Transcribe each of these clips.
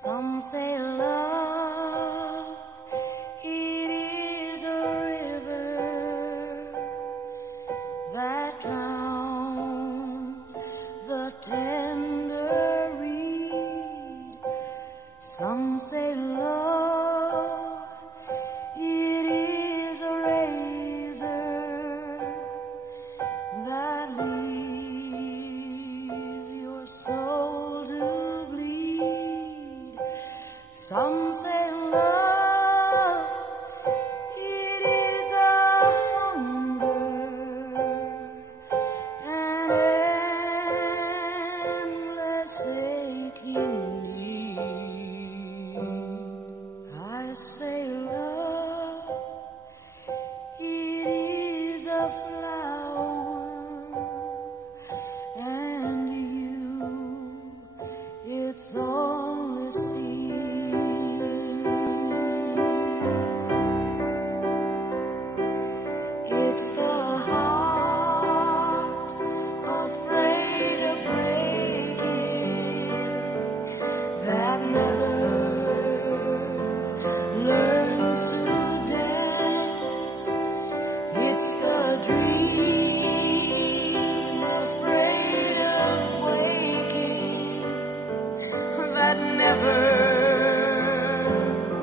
Some say love, it is a river that drowns the tender reed. Some say love, it is a razor that leaves your soul to bleed. Some say love, it is a hunger, an endless aching need. I say love, it is a flower, and you, it's only seed. It's the heart afraid of breaking that never learns to dance. It's the dream afraid of waking that never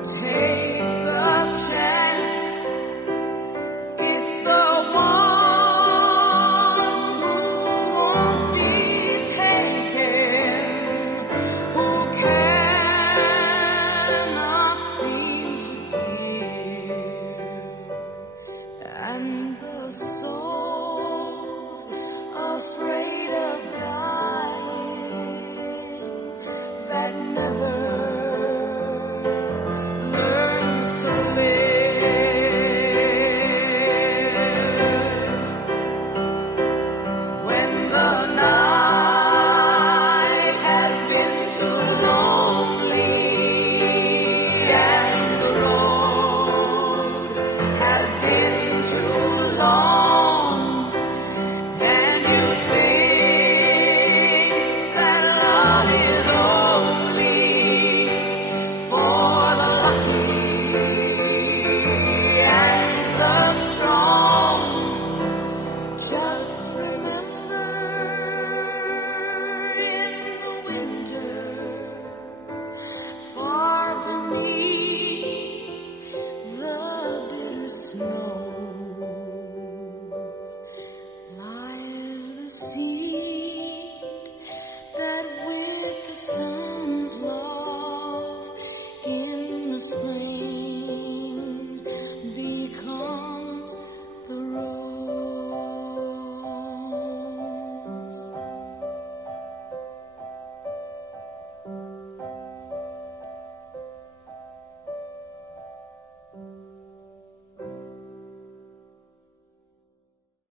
takes the chance. It's the one who won't be taken, who cannot seem to give, and the soul afraid of dying that never learns to live. When the night has been too long,